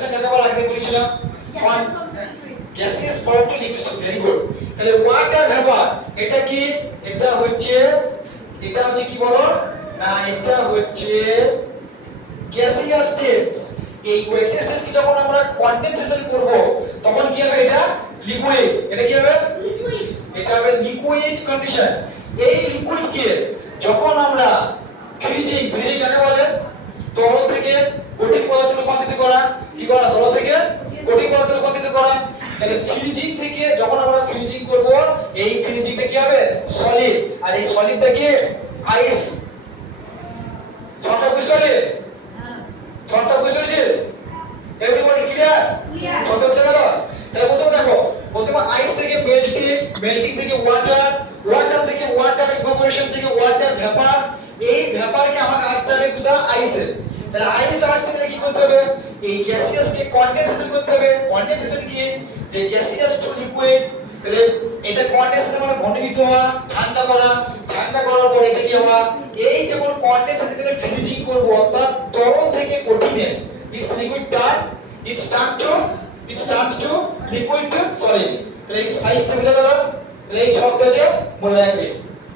condensation কাকে বলে আগে বলেছিলাম gaseous form to liquid state very good তাহলে ওয়াটার ভেপার এটা কি এটা হচ্ছে কি বলো না এটা হচ্ছে গ্যাসিয়াস স্টেট এই গ্যাসিয়াস স্টেট কি যখন আমরা কন্ডেনসেশন করব তখন কি হবে এটা লিকুইড এটা কি হবে লিকুইড এটা হবে লিকুইড কন্ডিশন এই লিকুইড কে যখন আমরা ফ্রিজিং কাকে বলে তরল থেকে কঠিন পদার্থে রূপান্তরিত করা কি করা তরল থেকে কঠিন পদার্থে রূপান্তরিত করা তাহলে ফ্রিজিং থেকে যখন আমরা ফ্রিজিং করব এই ফ্রিজিংটা কি হবে সলিড আর এই সলিডটা কি আইস ছটা বুঝতে পারলে ছটা বুঝতে পেরেছিস এভরিবডি ক্লিয়ার ছটা বুঝতে গেল তাহলে প্রথমে দেখো প্রথমে আইস থেকে মেল্টিং থেকে ওয়াটার থেকে ওয়াটার ইভাপোরেশন থেকে ওয়াটার ভেপার এই ভেপারকে আমাকে আসতে হবে কোথায় আইসে তাহলে আইস আসতে গেলে কি করতে হবে এই গ্যাসিয়াস কে কন্ডেনসেশন করতে হবে কন্ডেনসেশন কি যে গ্যাসিয়াস টু লিকুইড তাহলে এটা কন্ডেনসেশন মানে ঘনীভূত হওয়া ঠান্ডা করার পরে এটা কি হওয়া এই যখন কন্ডেনসেশন থেকে ফ্রিজিং করব অর্থাৎ তরল থেকে কঠিনে it's liquid turn it starts to liquid to solid তাহলে আইস টা বুঝা গেল তাহলে এই ছকটা যে মনে রাখবে